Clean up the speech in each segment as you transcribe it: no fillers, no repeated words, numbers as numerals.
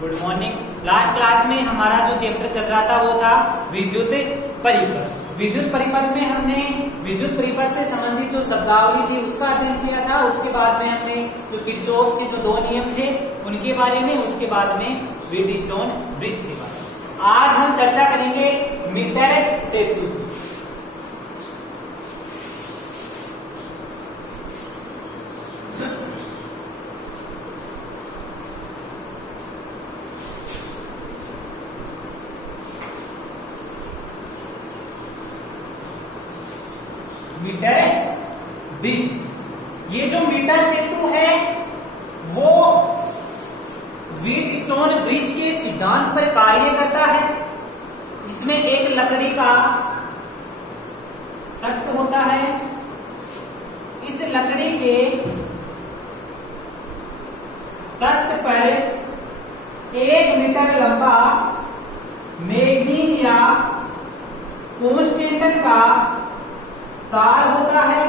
Good morning. Last class में हमारा जो चैप्टर चल रहा था वो था विद्युत परिपथ। विद्युत परिपथ में हमने विद्युत परिपथ से संबंधित जो शब्दावली थी उसका अध्ययन किया था। उसके बाद में हमने जो किरचॉफ के जो दो नियम थे उनके बारे में, उसके बाद में व्हीटस्टोन ब्रिज के बारे में। आज हम चर्चा करेंगे मीटर सेतु। मीटर ब्रिज, ये जो मीटर सेतु है वो व्हीटस्टोन ब्रिज के सिद्धांत पर कार्य करता है। इसमें एक लकड़ी का तख्त होता है। इस लकड़ी के तख्त पर 1 मीटर लंबा मैग्नीज या टंगस्टन का तार होता है।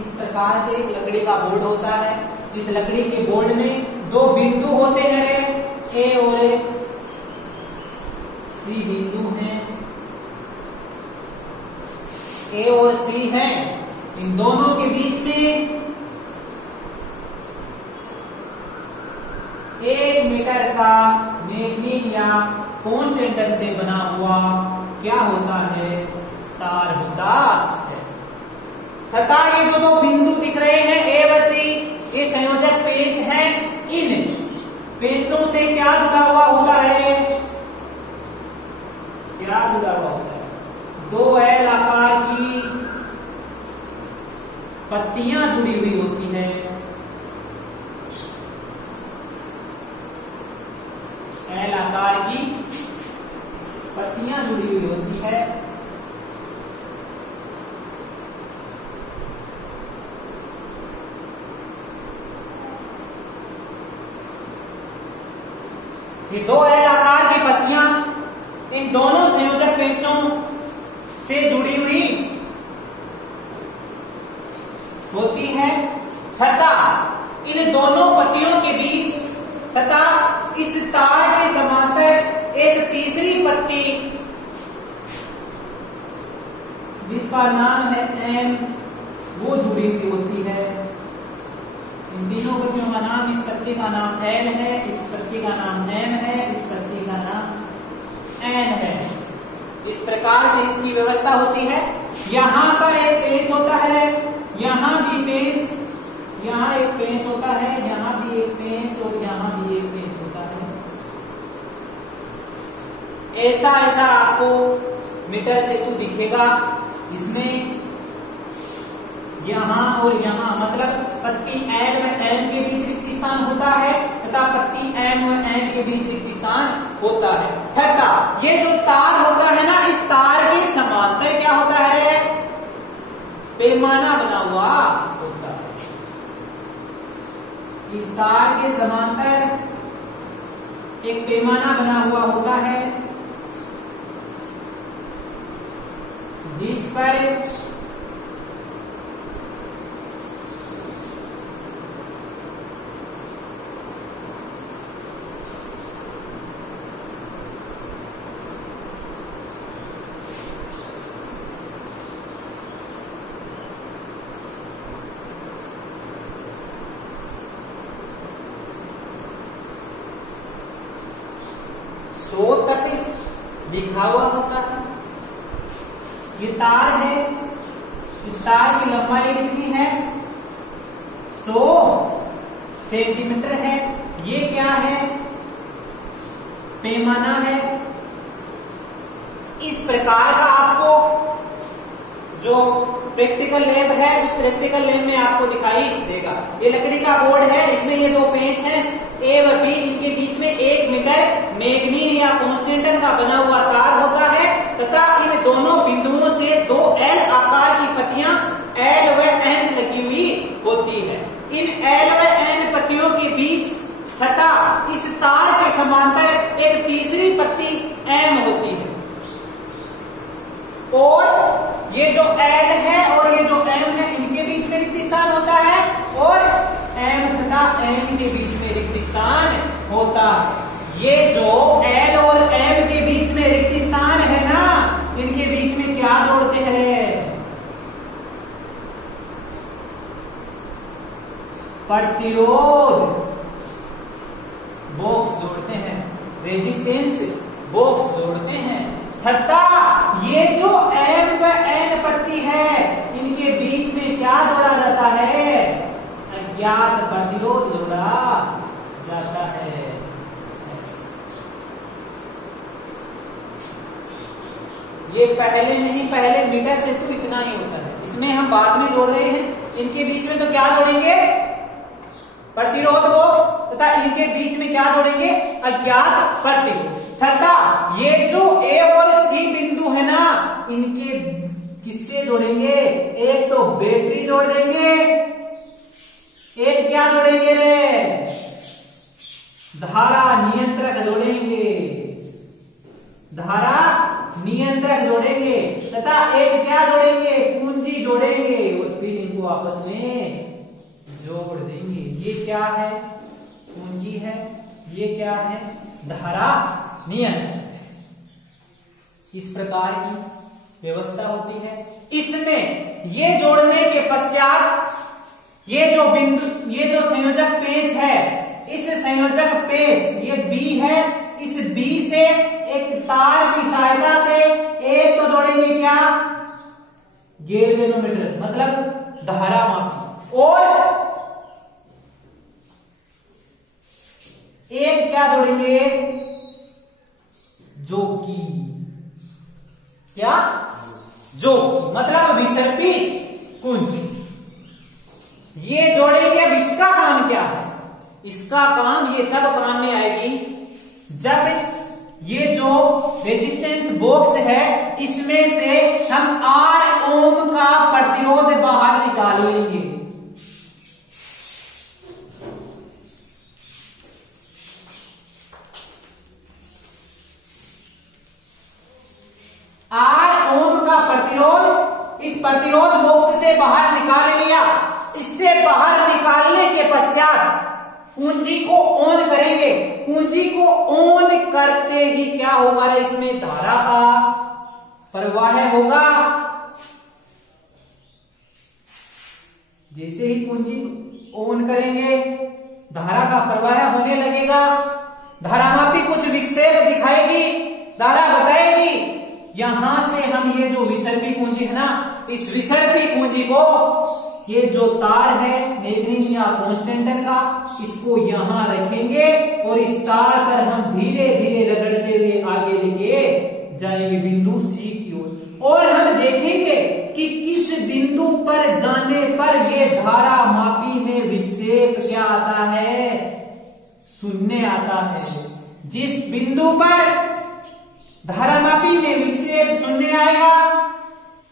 इस प्रकार से एक लकड़ी का बोर्ड होता है। इस लकड़ी के बोर्ड में 2 बिंदु होते हैं, ए और सी बिंदु हैं। ए और सी हैं। इन दोनों के बीच में 1 मीटर का मैग्नीज या टंगस्टन से बना हुआ क्या होता है, तार होता है। तथा ये जो 2 बिंदु दिख रहे हैं ए व सी, ये संयोजक पेच हैं। इन पेचों से क्या जुड़ा हुआ होता है, क्या जुड़ा हुआ होता है, 2 एल आकार की पत्तियां जुड़ी हुई होती है। एल आकार की पत्तियां जुड़ी हुई होती है। ये 2 एल आकार की पत्तियां इन दोनों संयोजक पेचों से जुड़ी हुई होती है तथा इन दोनों पत्तियों के बीच तथा इस तार के समांतर एक तीसरी पत्ती जिसका नाम है एम, वो जुड़ी हुई होती है। इन तीनों पत्तियों का नाम, इस पत्ती का नाम एल है, इस पत्ती का नाम एम है, इस पत्ती का नाम एन है। इस प्रकार से इसकी व्यवस्था होती है। यहां पर एक पेच होता है, यहां भी पेच, यहां एक पेच होता है, यहां भी एक पेच और यहां भी एक पेच होता है। ऐसा ऐसा आपको मीटर सेतु दिखेगा। इसमें यहां और यहां मतलब पत्ती एल व एम के बीच रिक्त स्थान होता है तथा पत्ती एम व एम के बीच रिक्त स्थान होता है। तथा ये जो तार होता है ना, इस तार के समांतर क्या होता है, पैमाना बना हुआ होता है। इस तार के समांतर एक पैमाना बना हुआ होता है जिस पर तक लिखा हुआ होता है। ये तार है, इस तार की लंबाई कितनी है, 100 सेंटीमीटर है। ये क्या है, पैमाना है। इस प्रकार का आपको जो प्रैक्टिकल लैब है उस प्रैक्टिकल लैब में आपको दिखाई देगा। ये लकड़ी का बोर्ड है, इसमें ये 2 पेच हैं ए व बी, इनके बीच में 1 मीटर मैग्नीज या टंगस्टन का बना हुआ तार होता है तथा इन दोनों बिंदुओं से 2 एल आकार की पत्तियां एल व एन लगी हुई होती है। इन एल व एन पत्तियों के बीच तथा इस तार के समांतर एक तीसरी पत्ती एम होती है। और ये जो एल है और ये जो एम है इनके बीच में रिक्त स्थान होता है और एम तथा एम के बीच में रिक्त स्थान होता है। ये जो L और M के बीच में रिक्त स्थान है ना, इनके बीच में क्या जोड़ते हैं? प्रतिरोध बॉक्स जोड़ते हैं, रेजिस्टेंस बॉक्स जोड़ते हैं। तथा ये जो M व N पत्ती है, इनके बीच में क्या जोड़ा जाता है? अज्ञात प्रतिरोध जोड़ा जाता है। ये पहले नहीं, पहले मीटर से तो इतना ही होता है, इसमें हम बाद में जोड़ रहे हैं। इनके बीच में तो क्या जोड़ेंगे? प्रतिरोध बॉक्स। तथा इनके बीच में क्या जोड़ेंगे? अज्ञात प्रतिरोध। तथा ये जो A और C बिंदु है ना, इनके किससे जोड़ेंगे? एक तो बैटरी जोड़ देंगे, एक क्या जोड़ेंगे रे? धारा नियंत्रक जोड़ेंगे, धारा नियंत्रक जोड़ेंगे। तथा एक क्या जोड़ेंगे? कुंजी जोड़ेंगे और फिर इनको आपस में जोड़ देंगे। ये क्या है? कुंजी है। ये क्या है? धारा नियंत्रक। इस प्रकार की व्यवस्था होती है। इसमें ये जोड़ने के पश्चात ये जो बिंदु, ये जो संयोजक पेच है, इस संयोजक पेच, ये B है, इस B से एक तार की सहायता से एक तो जोड़ेंगे क्या? गैल्वेनोमीटर, मतलब धारा मापी, और एक क्या जोड़ेंगे? जोकी। क्या? जोकी, मतलब विसर्पी कुंजी। ये जोड़ेंगे। अब इसका काम क्या है? इसका काम ये तब काम में आएगी जब ये जो रेजिस्टेंस बॉक्स है, इसमें से हम 8 ओम का प्रतिरोध बाहर निकालेंगे। 8 ओम का प्रतिरोध इस प्रतिरोध बॉक्स से बाहर निकाल लिया। इससे बाहर निकालने के पश्चात कुंजी को ऑन करेंगे। कुंजी को ऑन करते ही क्या होगा? इसमें धारा का प्रवाह होगा। जैसे ही कुंजी ऑन करेंगे, धारा का प्रवाह होने लगेगा। धारामापी कुछ विक्षेप दिखाएगी, धारा बताएगी। यहां से हम ये जो विसर्पी कुंजी है ना, इस विसर्पी कुंजी को, ये जो तार है मैग्नीशियम या कांस्टेंटन का, इसको यहां रखेंगे और इस तार पर हम धीरे धीरे रगड़ते हुए आगे लेके जाएंगे बिंदु C की ओर। और हम देखेंगे कि किस बिंदु पर जाने पर ये धारा मापी में विक्षेप क्या आता है? शून्य आता है। जिस बिंदु पर धारा मापी में विक्षेप शून्य आएगा,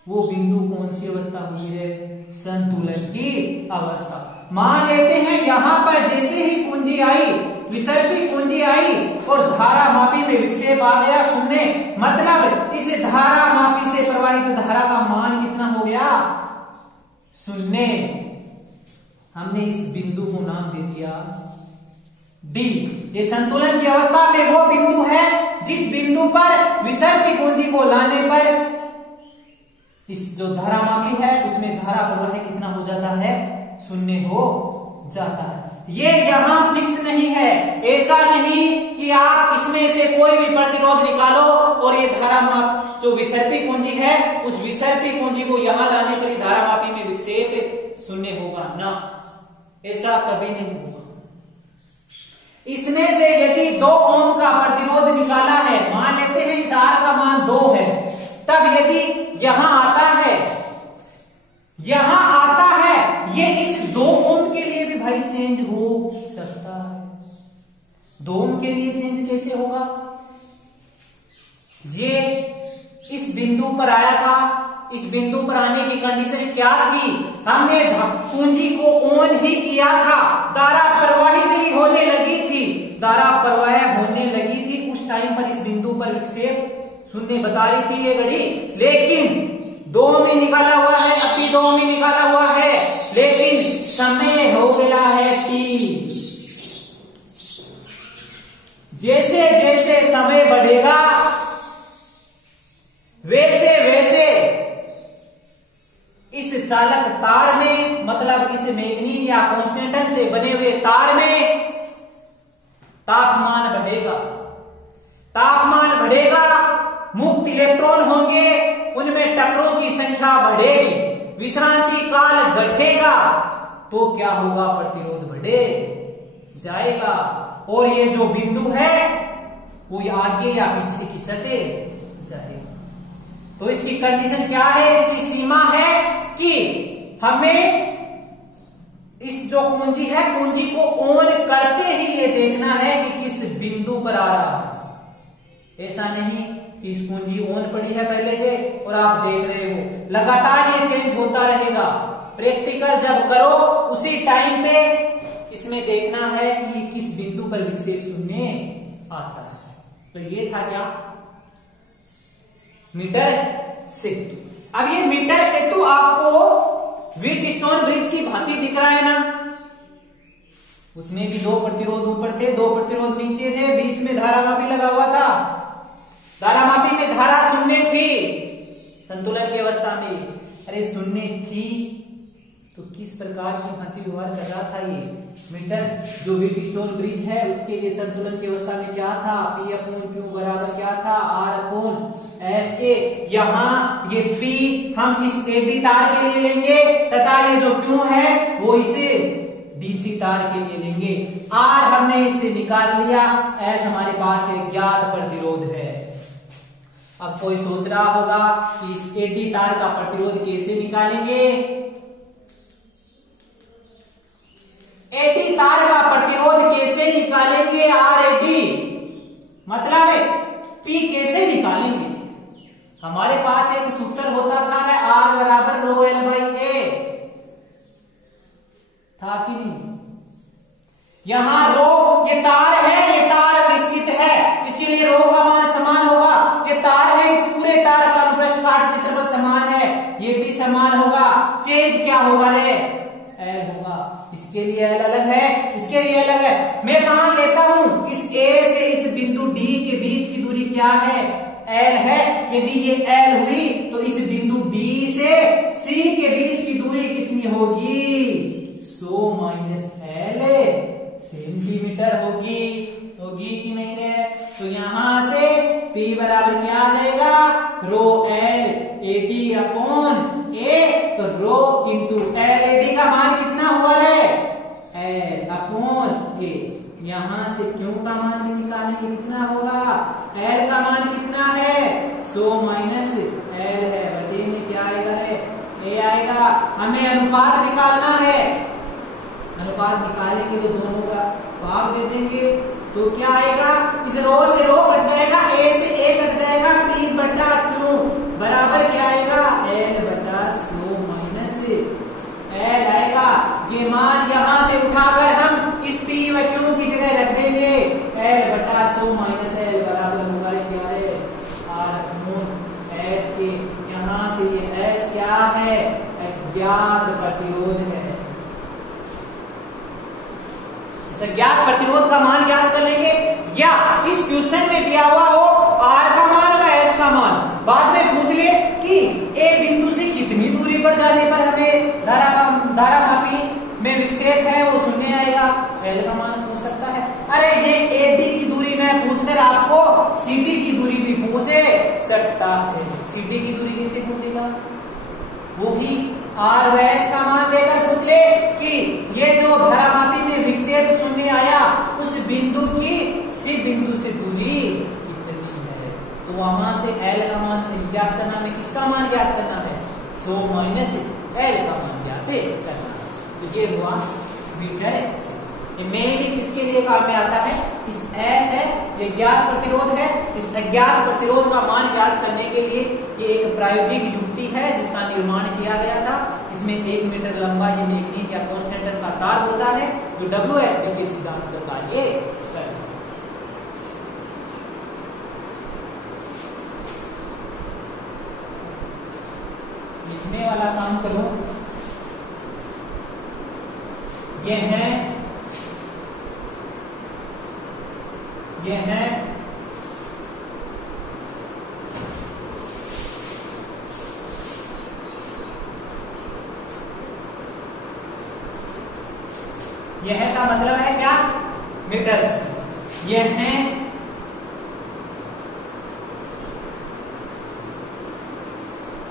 वो बिंदु कौन सी अवस्था हुई है? संतुलन की अवस्था। मान लेते हैं यहां पर जैसे ही कुंजी आई, विसर्पी कुंजी आई और धारा मापी में विक्षेप आ गया शून्य, मतलब इस धारा मापी से प्रवाहित धारा का मान कितना हो गया? शून्य। हमने इस बिंदु को नाम दे दिया D। ये संतुलन की अवस्था में वो बिंदु है जिस बिंदु पर विसर्पी कुंजी को लाने पर इस जो धारा मापी है उसमें धारा प्रवाह कितना हो जाता है? शून्य हो जाता है। ये यहां फिक्स नहीं है। ऐसा नहीं कि आप इसमें से कोई भी प्रतिरोध निकालो और ये धारा माप जो विसर्पी कुंजी है, उस विसर्पी कुंजी को यहां लाने पर धारा मापी में विक्षेप शून्य होगा ना, ऐसा कभी नहीं होगा। इसमें से यदि 2 ओम का प्रतिरोध निकाला है, मान लेते हैं इस R का मान 2 है, तब यदि यहां आता है, ये इस 2 ओम के लिए भी भाई चेंज हो सकता है। 2 ओम के लिए चेंज कैसे होगा? ये इस बिंदु पर आया था, इस बिंदु पर आने की कंडीशन क्या थी? हमने कुंजी को ऑन ही किया था, धारा प्रवाहित नहीं होने लगी थी, धारा प्रवाह होने लगी थी। उस टाइम पर इस बिंदु पर विक्षेप शून्य बता रही थी ये घड़ी, लेकिन 2 में निकाला हुआ है, अभी 2 में निकाला हुआ है, लेकिन समय हो गया है T। जैसे जैसे समय बढ़ेगा वैसे वैसे इस चालक तार में, मतलब इस मैग्नीन या कॉन्स्टेंटन से बने हुए तार में तापमान बढ़ेगा। तापमान बढ़ेगा, मुक्त इलेक्ट्रॉन होंगे, उनमें टकरों की संख्या बढ़ेगी, विश्रांति काल घटेगा, तो क्या होगा? प्रतिरोध बढ़े जाएगा और ये जो बिंदु है वो आगे या पीछे खिसके जाएगा। तो इसकी कंडीशन क्या है? इसकी सीमा है कि हमें इस जो कुंजी है, कुंजी को ऑन करते ही ये देखना है कि किस बिंदु पर आ रहा है। ऐसा नहीं कि इस कुंजी ऑन पड़ी है पहले से और आप देख रहे हो, लगातार ये चेंज होता रहेगा। प्रैक्टिकल जब करो उसी टाइम पे इसमें देखना है कि ये किस बिंदु पर विक्षेप शून्य आता है। तो ये था क्या? मीटर सेतु। अब ये मीटर सेतु आपको व्हीटस्टोन ब्रिज की भांति दिख रहा है ना? उसमें भी दो प्रतिरोध ऊपर थे, दो प्रतिरोध नीचे थे, बीच में धारामापी लगा हुआ था। धारामापी में धारा शून्य थी संतुलन की अवस्था में। अरे शून्य थी तो किस प्रकार की भांति व्यवहार कर रहा था ये मीटर? जो व्हीटस्टोन ब्रिज है उसके लिए संतुलन की अवस्था में क्या था? P अपॉन Q बराबर क्या था? R अपॉन S के। यहाँ ये P हम इस एडी तार के लिए लेंगे तथा ये जो Q है वो इसे डीसी तार के लिए लेंगे। R हमने इससे निकाल लिया, S हमारे पास एक ज्ञात प्रतिरोध है। अब कोई सोच रहा होगा कि इस एडी तार का प्रतिरोध कैसे निकालेंगे? एडी तार का प्रतिरोध कैसे निकालेंगे? आर एडी मतलब है पी कैसे निकालेंगे? हमारे पास एक सूत्र होता था ना, आर बराबर रो एल बाई ए, था कि नहीं? यहां रो, ये तार है, ये तार निश्चित है, इसीलिए रो का मान समान होगा। ये तार है, इस पूरे तार का अनुप्रस्थ काट क्षेत्रफल समान है, ये भी समान होगा। चेंज क्या होगा? ले एल होगा। इसके लिए एल अलग है, इसके लिए अलग है। मैं मान लेता हूं इस ए से इस बिंदु डी के बीच की दूरी क्या है? एल है। यदि ये एल हुई तो इस बिंदु डी से सी के बीच की दूरी कितनी होगी? 100 माइनस एल सेंटीमीटर होगी। होगी कि नहीं रे? तो यहां से P बराबर क्या आ जाएगा? रो एल एडी अपॉन ए, तो रो इंटू एल एडी का मान कितना हुआ रे? एल अपॉन ए। यहां से क्यू का मान भी निकालेंगे, कितना होगा? एल का मान कितना है? 100 माइनस एल है, बटे में क्या आएगा रे? ए आएगा। हमें अनुपात निकालना है, अनुपात निकालेंगे तो दोनों का भाग दे देंगे, तो क्या आएगा? इस रो से रो कट जाएगा, ए से ए कट जाएगा, P बटा क्यू बराबर क्या आएगा? एल बटा 100 माइनस एल आएगा। ये मान यहां से उठाकर हम इस P व Q की जगह रख देंगे। एल बटा 100 माइनस एल बराबर होगा क्या है? आर अपॉन एस के। यहां से ये एस क्या है? अज्ञात प्रतिरोध है। ज्ञात प्रतिरोध का मान ज्ञात कर लेंगे, या इस क्वेश्चन में दिया हुआ हो आर का मान व एस का मान, बाद में पूछ ले कि ए बिंदु से कितनी दूरी पर जाने पर हमें धारामापी में विक्षेप है वो शून्य आएगा, एल का मान पूछ सकता है। अरे ये एडी की दूरी न पूछकर आपको सीडी की दूरी भी पूछे सकता है। सीडी की दूरी कैसे पूछेगा? वो ही आर व एस का मान देकर पूछ ले कि ये जो धारामापी में विक्षेप शून्य आया उस बिंदु की सी बिंदु से दूरी कितनी है, तो वहां से एल का मान ज्ञात करना है। किसका मान ज्ञात करना है? 100 माइनस एल का मान ज्ञात करना है। तो ये हुआ मीटर सेतु। ये मेनली किसके लिए काम में आता है? इस एस है, ये ज्ञात प्रतिरोध है। इस अज्ञात प्रतिरोध का मान ज्ञात करने के लिए ये एक प्रायोगिक युक्ति है जिसका निर्माण किया गया था। इसमें 1 मीटर लंबा ये मैग्नीन या कॉन्स्टेंटन का तार होता है जो WSB के सिद्धांत पर कार्य करता है। लिखने वाला काम करो। ये है ये है यह का मतलब है क्या, मीटर्स। यह है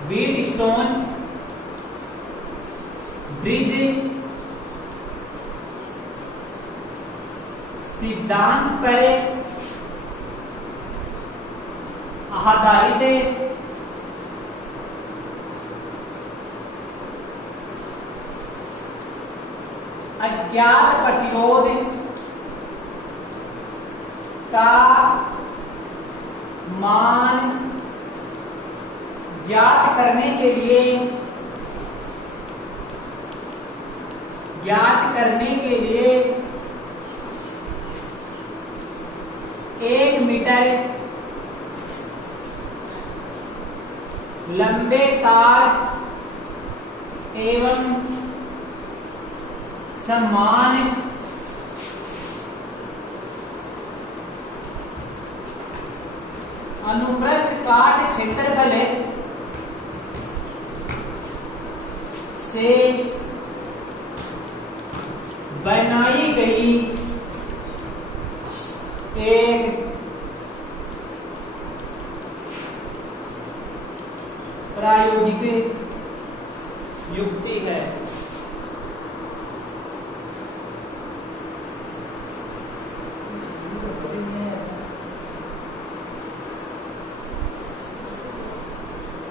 व्हीटस्टोन ब्रिज सिद्धांत पर आधारित अज्ञात प्रतिरोध का मान ज्ञात करने के लिए 1 मीटर लंबे तार एवं समान अनुप्रस्थ काट क्षेत्रफल से बनाई गई एक प्रायोगिक युक्ति है।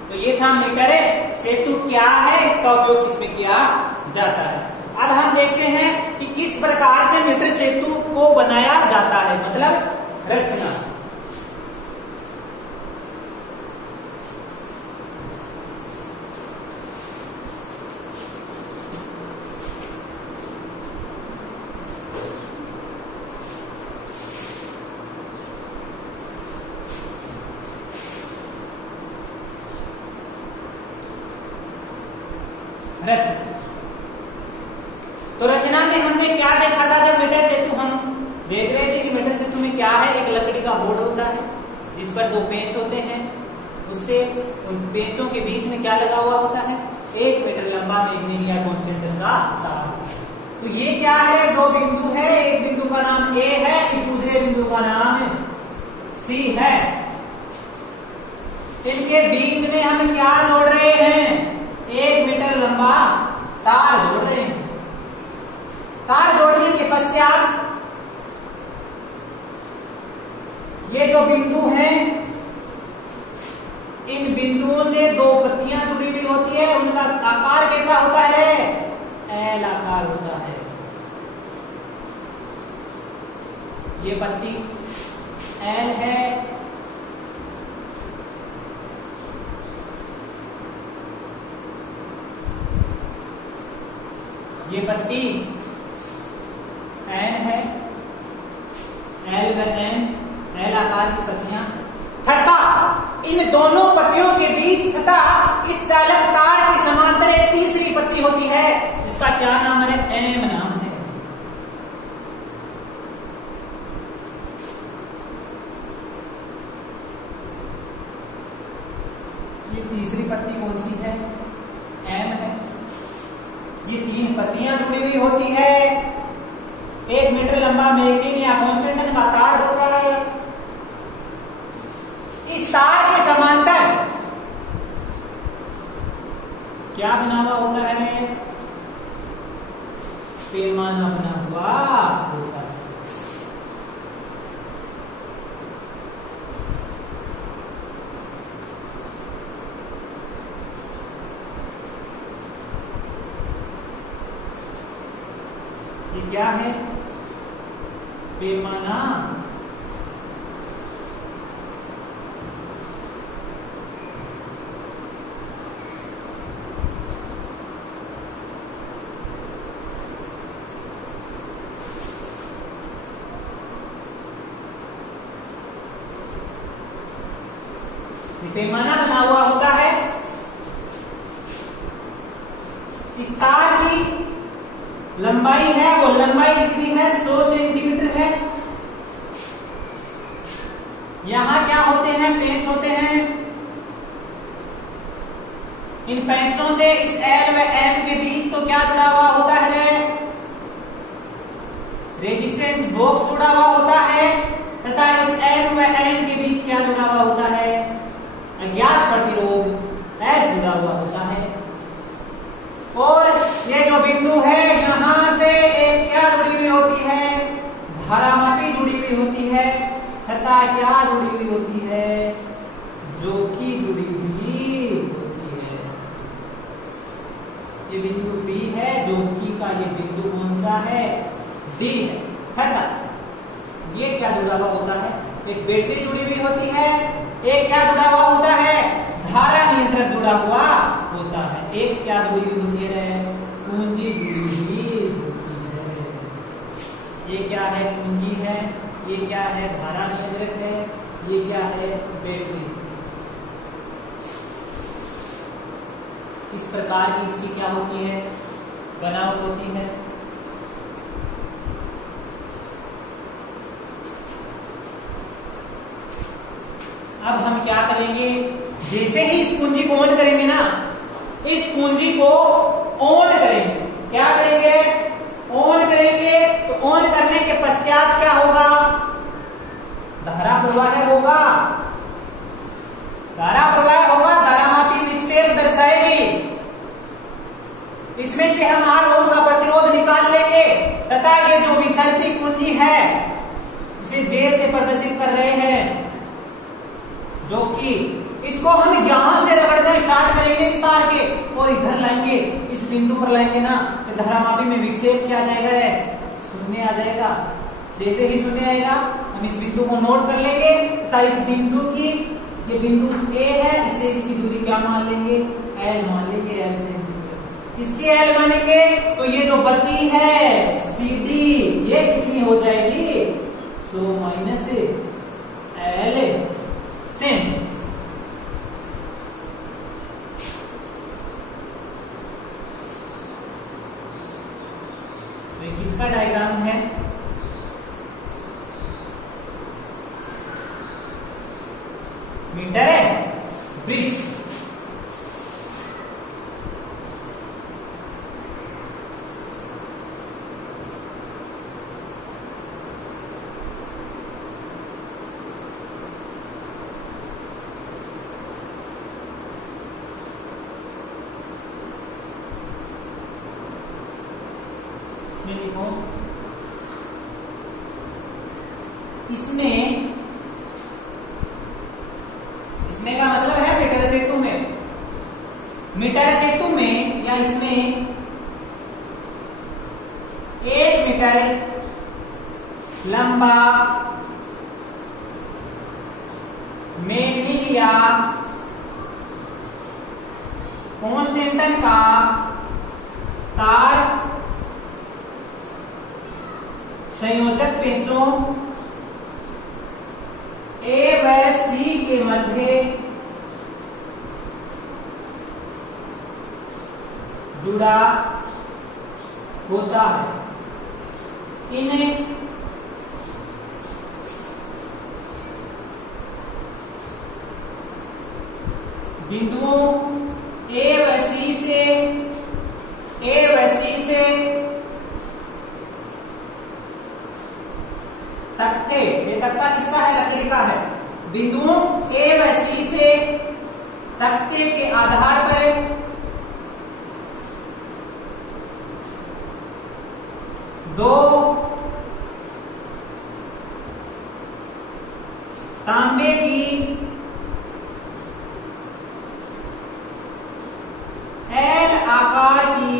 तो ये था मीटर सेतु क्या है, इसका उपयोग किसमें किया जाता है। अब हम देखते हैं कि किस प्रकार से मीटर सेतु को बनाया जाता है, मतलब रचना। तो रचना में हमने क्या देखा था, जब मीटर सेतु हम देख रहे थे कि मीटर सेतु में क्या है, एक लकड़ी का बोर्ड होता है जिस पर 2 पेंच होते हैं, उससे उन पेंचों के बीच में क्या लगा हुआ होता है, 1 मीटर लंबा मैग्नीशियम या कांस्टेंट का तार। तो ये क्या है, 2 बिंदु है, एक बिंदु का नाम ए है, दूसरे बिंदु का नाम सी है। इनके बीच में हम क्या जोड़ रहे हैं, 1 मीटर लंबा तार जोड़ रहे हैं। तार जोड़ने के पश्चात ये जो बिंदु हैं, इन बिंदुओं से 2 पत्तियां जुड़ी हुई होती है। उनका आकार कैसा होता है, एल आकार होता है। ये पत्ती एल है, ये पत्ती एन है, एल व एन, एल आकार की पत्तियां तथा इन दोनों पत्तियों के बीच तथा इस चालक तार की समांतर एक तीसरी पत्ती होती है, जिसका क्या नाम है, एम नाम है। ये तीसरी पत्ती कौन सी है, एम है। ये 3 पत्तियां जुड़ी हुई होती है, 1 मीटर लंबा मैग्नीशियम या कांस्टेंट का तार होता है। इस तार के समांतर क्या बना हुआ होता है, पैमाना बना हुआ होता है। ये क्या है, पैमाना। पैमाना बना हुआ होता है। इस तार की लंबाई है, वो लंबाई कितनी है, 100 सेंटीमीटर है। यहां क्या होते हैं, पेंच होते हैं। इन पेंचों से इस L व M के बीच तो क्या जुड़ा हुआ होता है, रेजिस्टेंस बॉक्स जुड़ा हुआ होता है, तथा इस M व N के बीच क्या जुड़ा हुआ होता है, अज्ञात प्रतिरोध S जुड़ा हुआ होता है। और ये जो बिंदु है यहां से एक क्या जुड़ी हुई होती है, धारामापी जुड़ी हुई होती है, तथा क्या जुड़ी हुई होती है, जो कि जुड़ी हुई होती है। ये बिंदु B है, जो कि का ये बिंदु कौन सा है, D है। तथा ये क्या जुड़ा हुआ होता है, एक बैटरी जुड़ी हुई होती है, एक क्या जुड़ा हुआ होता है, धारा नियंत्रक जुड़ा हुआ होता है। एक क्या जुड़ी हुई होती है, कुंजी जुड़ी हुई होती है। ये क्या है, कुंजी है, ये क्या है, धारा नियंत्रक है, ये क्या है, बैटरी। इस प्रकार की इसकी क्या होती है, बनावट होती है। अब हम क्या करेंगे, जैसे ही इस कुंजी को ऑन करेंगे ना, इस कुंजी को ऑन करेंगे, क्या करेंगे, ऑन करेंगे, तो ऑन करने के पश्चात क्या होगा, धारा प्रवाह होगा, धारा प्रवाह होगा, धारामापी विक्षेप दर्शाएगी। इसमें से हम 8 ओम का प्रतिरोध निकाल लेंगे, तथा ये जो विसर्पी कुंजी है इसे J से प्रदर्शित कर रहे हैं, जो कि इसको हम यहां से रगड़ना स्टार्ट करेंगे इस तार के, और इधर लाएंगे, इस बिंदु पर लाएंगे ना, तो धारामापी में विक्षेप क्या आ जाएगा, शून्य आ जाएगा। जैसे ही शून्य आएगा हम इस बिंदु को नोट कर लेंगे, तथा इस बिंदु की, ये बिंदु A है, इससे इसकी दूरी क्या मान लेंगे, L मान लेंगे। L से इसकी L मानेंगे तो ये जो बची है CD, ये कितनी हो जाएगी, 100 माइनस L सेम। तो किसका डायग्राम है, मीटर है, ब्रिज। इसमें लिखो, इसमें का मतलब है मीटर सेतु में, मीटर सेतु में या इसमें 1 मीटर लंबा मैग्नीज या कांस्टेंटन का तार संयोजक पेंचों A व C के मध्य जुड़ा होता है। इन बिंदुओं A व C से तख्ते, ये तख्ता किसका है, लकड़ी का है, बिंदुओं A व C से तख्ते के आधार पर दो तांबे की L आकार की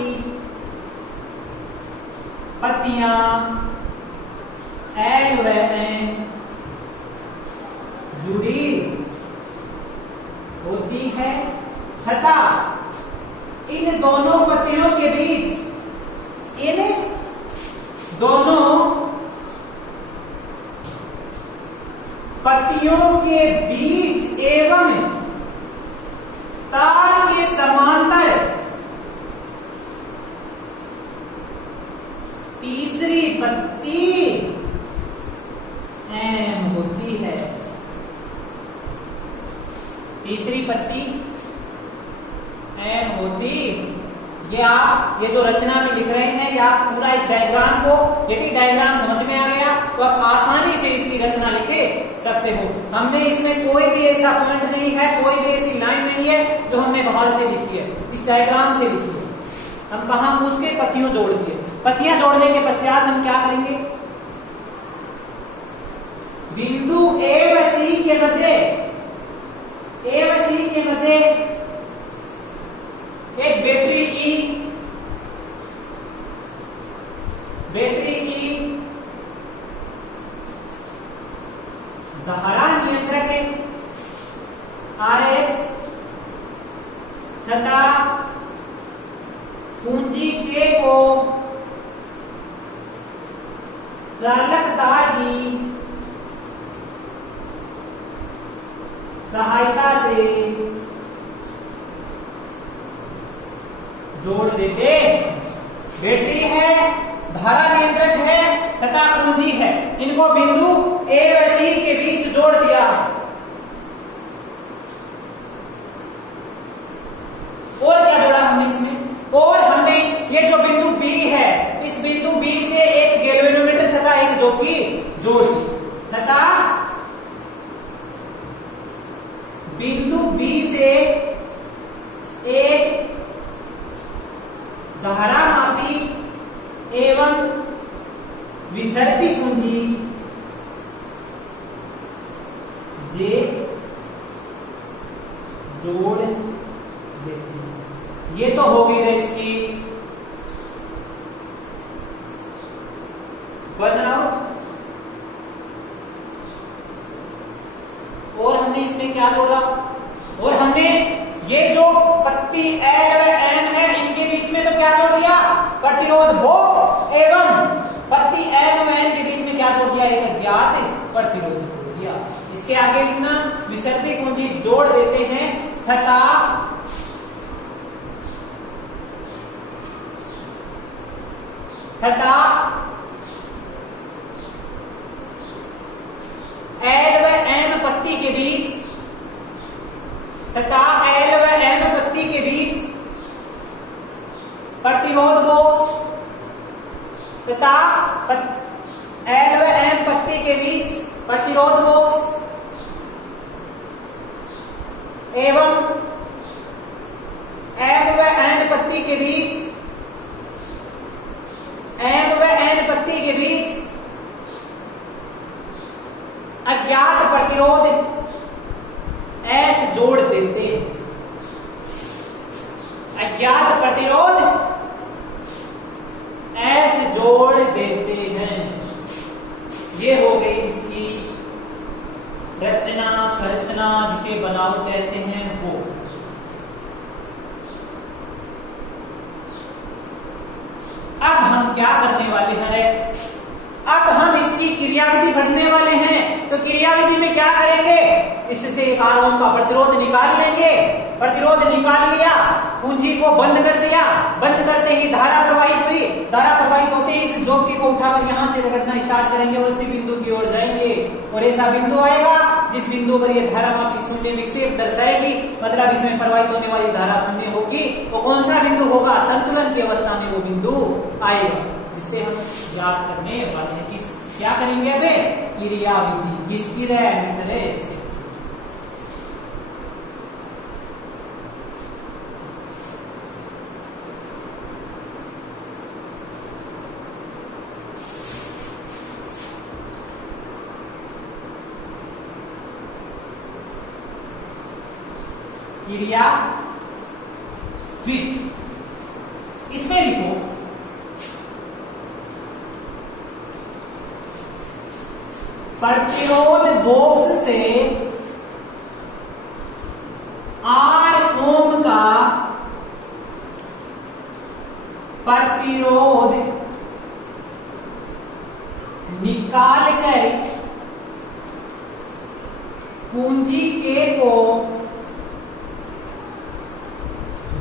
पत्तियां L व N जुड़ी होती है, तथा इन दोनों पत्तियों के बीच, इन दोनों पत्तियों के बीच एवं तार के समांतर तीसरी पत्ती M होती है। तीसरी पत्ती एम होती। ये आप ये जो रचना में लिख रहे हैं, या आप पूरा इस डायग्राम को, यदि डायग्राम समझ में आ गया तो आप आसानी से इसकी रचना लिखे सकते हो। हमने इसमें कोई भी ऐसा पॉइंट नहीं है, कोई भी ऐसी लाइन नहीं है जो हमने बाहर से लिखी है, इस डायग्राम से लिखी है। हम कहां पूछ के पत्तियों जोड़ दिए। पत्तियां जोड़ने के पश्चात हम क्या करेंगे, बिंदु ए व सी के मध्य, ए व सी के मध्य एक बैटरी की धारा नियंत्रक है RH तथा पूंजी K को चालक तार की सहायता से जोड़ देते। बैटरी है, धारा नियंत्रक है तथा पूंजी है, इनको बिंदु ए व सी के बीच जोड़ दिया। और क्या जोड़ा हमने इसमें, और हमने ये जो बिंदु बी है, इस बिंदु बी से एक गैल्वेनोमीटर तथा एक जॉकी जोड़ दी, तथा बिंदु बी से एक धारा मापी एवं विसर्पी कुंजी जे जोड़ देते हैं। ये तो हो गई इसकी बनावट। और हमने इसमें क्या जोड़ा, और हमने ये जो पत्ती एल व एम है, इनके बीच में तो क्या जोड़ दिया, प्रतिरोध बॉक्स, एवं पत्ती एम व एन के बीच में क्या जोड़ दिया, एक अज्ञात प्रतिरोध जोड़ दिया। इसके आगे लिखना, विसर्पी कुंजी जोड़ देते हैं तथा एल व एम पत्ती के बीच, तथा एल व एम पत्ती के बीच प्रतिरोध बॉक्स, तथा एल व एम पत्ती के बीच प्रतिरोध बॉक्स एवं एम व एन पत्ती के बीच, एम व एन पत्ती के बीच अज्ञात प्रतिरोध एस जोड़ देते हैं। अज्ञात प्रतिरोध एस जोड़ देते हैं। ये हो गई इसकी रचना, संरचना, जिसे बनावट कहते हैं वो। अब हम क्या करने वाले हैं, अब हम इसकी क्रियाविधि पढ़ने वाले हैं। तो क्रियाविधि में क्या करेंगे, इससे 1 ओम का प्रतिरोध निकाल लेंगे। प्रतिरोध निकाल लिया, कुंजी को बंद कर दिया, बंद करते ही धारा प्रवाहित हुई, धारा प्रवाहित होते ही इस जॉकी को उठाकर यहां से रगड़ना स्टार्ट करेंगे और उसी बिंदु की ओर जाएंगे। और ऐसा बिंदु आएगा जिस बिंदु पर यह धारा मापी शून्य विक्षेप दर्शाएगी, मतलब इसमें प्रवाहित होने वाली धारा शून्य होगी। वो कौन सा बिंदु होगा, संतुलन की अवस्था में वो बिंदु आएगा, जिससे हम याद करने वाले हैं। किस क्या करेंगे, अबे क्रियाविधि किसकी रहे से। क्रियाविधि, इसमें लिखो प्रतिरोध बॉक्स से R ओम का प्रतिरोध निकाल कर पूंजी K को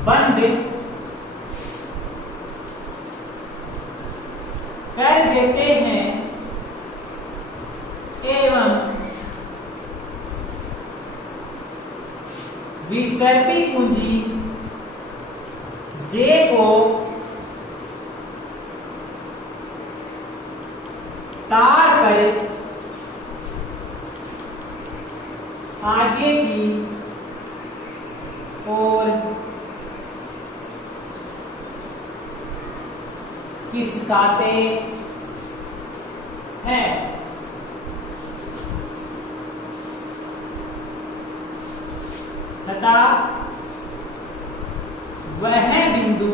बंद कर देते हैं एवं विसर्पी कुंजी जे को तार पर आगे की ओर खिसकाते हैं तथा वह बिंदु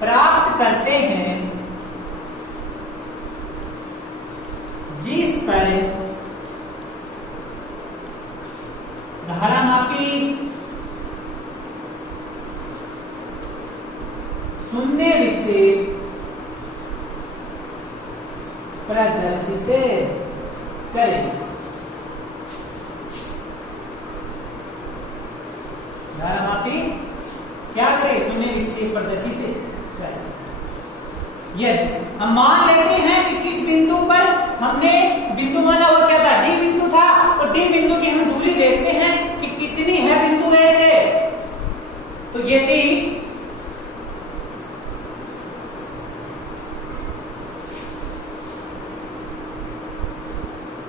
प्राप्त करते हैं जिस पर धारामापी शून्य विक्षेप प्रदर्शित करें। धारामापी क्या करे? शून्य विक्षेप प्रदर्शित करें। यदि हम मान लेते हैं कि किस बिंदु पर हमने बिंदु माना वो क्या था? डी बिंदु था। तो डी बिंदु की हम दूरी देखते हैं कि कितनी है बिंदु ए से। तो यदि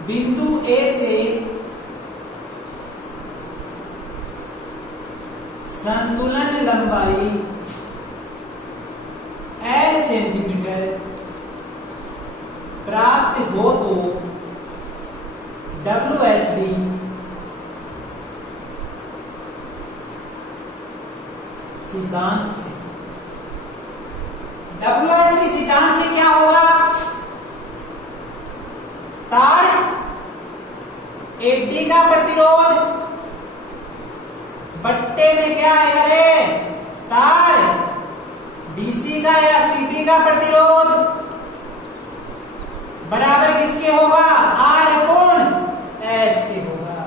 बिंदु ए से संतुलन लंबाई L सेंटीमीटर प्राप्त हो तो WSD सिद्धांत से WSD सिद्धांत से क्या होगा? तार एक डी का प्रतिरोध बट्टे में क्या आएगा रे? तार डीसी का या सीडी का प्रतिरोध बराबर किसके होगा? आर अपॉन एस के होगा।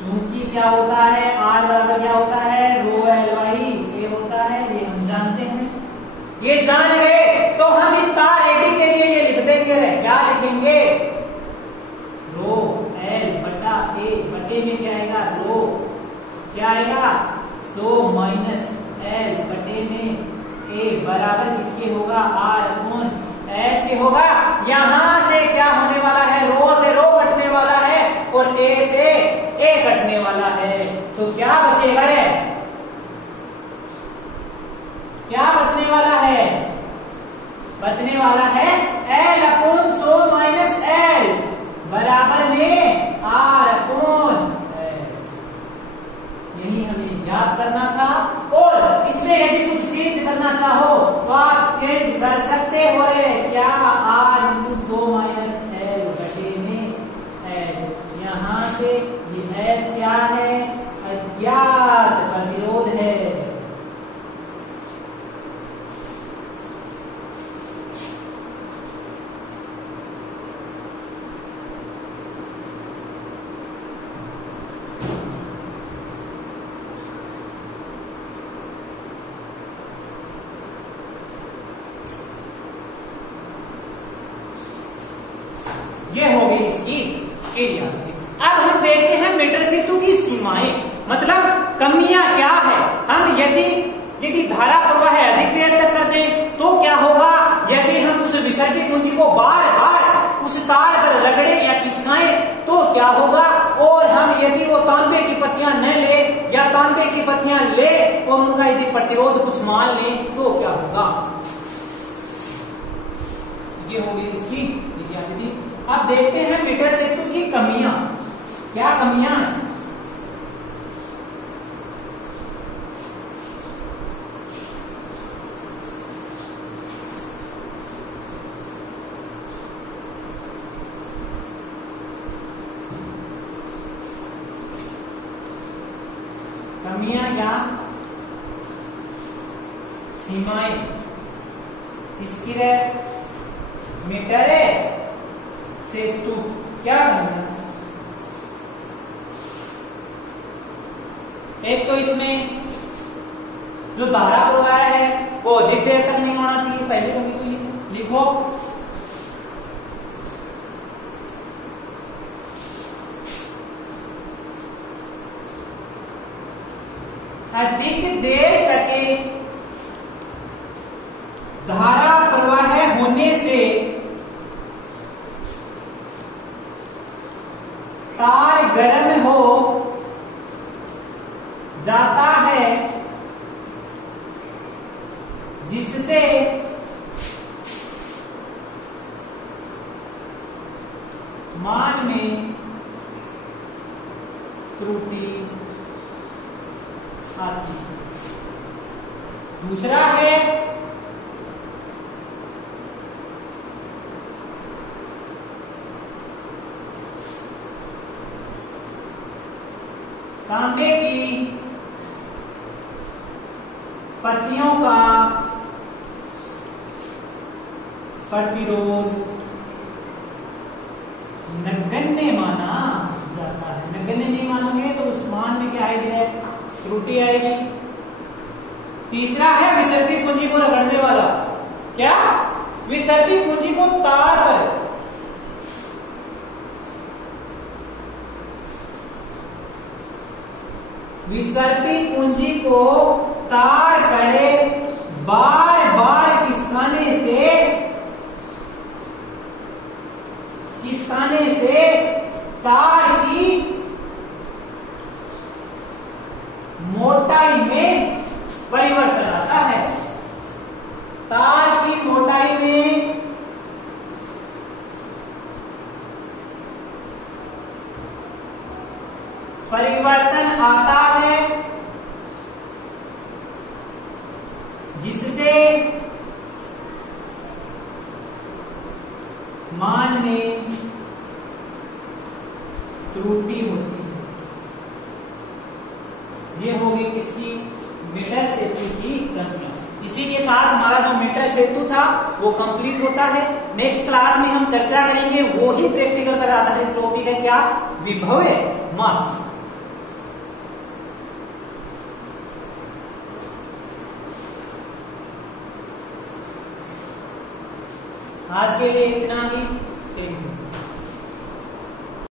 चूंकि क्या होता है? आर बराबर क्या होता है? रो एल बाई ए होता है। ये हम जानते हैं। ये जान गए तो हम इस तार एडी के लिए ये लिख देंगे। क्या लिखेंगे? रो एल बटा ए बटे में क्या आएगा? रो क्या आएगा? 100 माइनस एल बटे में ए बराबर किसके होगा? आर अपॉन एस के होगा। यहां से क्या होने वाला है? रो से रो कटने वाला है और ए से ए कटने वाला है। तो क्या बचेगा रे? क्या बचने वाला है? बचने वाला है एल अपॉन 100 माइनस एल बराबर में आर अपॉन एस। यही हमें याद करना था। और इसमें यदि कुछ चेंज करना चाहो तो आप चेंज कर सकते हो। क्या? आर इंटू 100 माइनस एल बटे में एल। यहां से ये एस क्या है? अज्ञात प्रतिरोध है। ये हो गई इसकी एरिया। अब हम देखते हैं मीटर सेतु की सीमाएं, मतलब कमियां क्या है। हम यदि धारा प्रवाह अधिक देर तक कर दें तो क्या होगा? यदि हम उस विसर्पी कुंजी को बार बार उस तार पर रगड़े या खिसकाएं तो क्या होगा? और हम यदि वो तांबे की पत्तियां न ले या तांबे की पत्तियां ले और उनका यदि प्रतिरोध कुछ मान ले तो क्या होगा? ये होगी इसकी विधि। अब देखते हैं मीटर सेतु की कमियां। क्या कमियां हैं? कमियां क्या? सीमाएं किसकी है? मीटर सेतु क्या है? एक तो इसमें जो धारा प्रवाह है वो अधिक देर तक नहीं होना चाहिए। पहली कमी तो ये लिखो। अधिक देर तक धारा प्रवाह होने से तार गर्म हो जाता है, जिससे मान में त्रुटि आती है। दूसरा है तांबे की पत्तियों का प्रतिरोध नगण्य माना जाता है। नगण्य नहीं मानोगे तो उस मान में क्या आएगी? त्रुटि आएगी। तीसरा है विसर्पी पूंजी को रगड़ने वाला। क्या? विसर्पी पूंजी को तार पर विसर्पी पूंजी को तार पर बार बार खिसकाने से तार की मोटाई में परिवर्तन आता है। तार की मोटाई में परिवर्तन आता है, जिससे मान में त्रुटि होती है। ये होगी किसकी? मीटर सेतु की कमियां। इसी के साथ हमारा जो मीटर सेतु था वो कंप्लीट होता है। नेक्स्ट क्लास में हम चर्चा करेंगे वो ही प्रैक्टिकल पर आधारित टॉपिक है, क्या? विभव मान। आज के लिए इतना ही। Thank you.